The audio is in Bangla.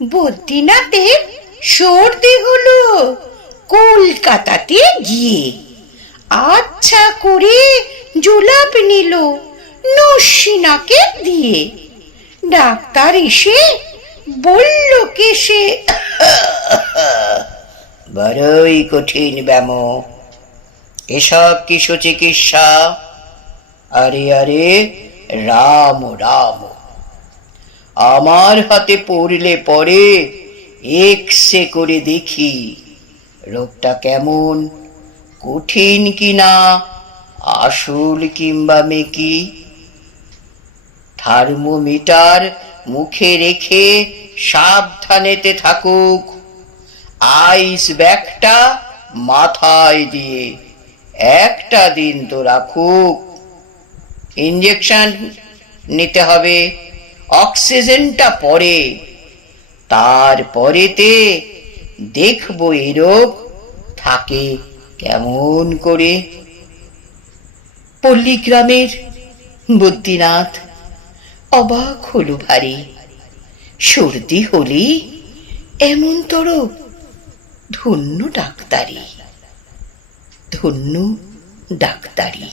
বদ্রীনাথের সর্দি হলো কলকাতাতে গিয়ে। আচ্ছা করে জোলাপ নিল নসিনাকে দিয়ে। ডাক্তার এসে বলল কেসে বড়ই কঠিন ব্যাম, এসব কি সুচিকিৎসা? আরে আরে রাম রাম, আমার হাতে পড়লে পরে এক্সরে করে দেখি রোগটা কেমন, কঠিন কিনা আসল কিংবা মেকি। থার্মোমিটার মুখে রেখে সাবধানেতে থাকুক, আইস ব্যাগটা মাথায় দিয়ে একটা দিন তো রাখুক। ইঞ্জেকশন নিতে হবে, অক্সিজেনটা পরে, তারপরেতে দেখবো এই রোগ থাকে কেমন করে। পল্লীগ্রামের বদ্রীনাথ অবাক হলো ভারী। সর্দি হলে এমন তর ধন্য ডাক্তারি, ধন্য ডাক্তারি।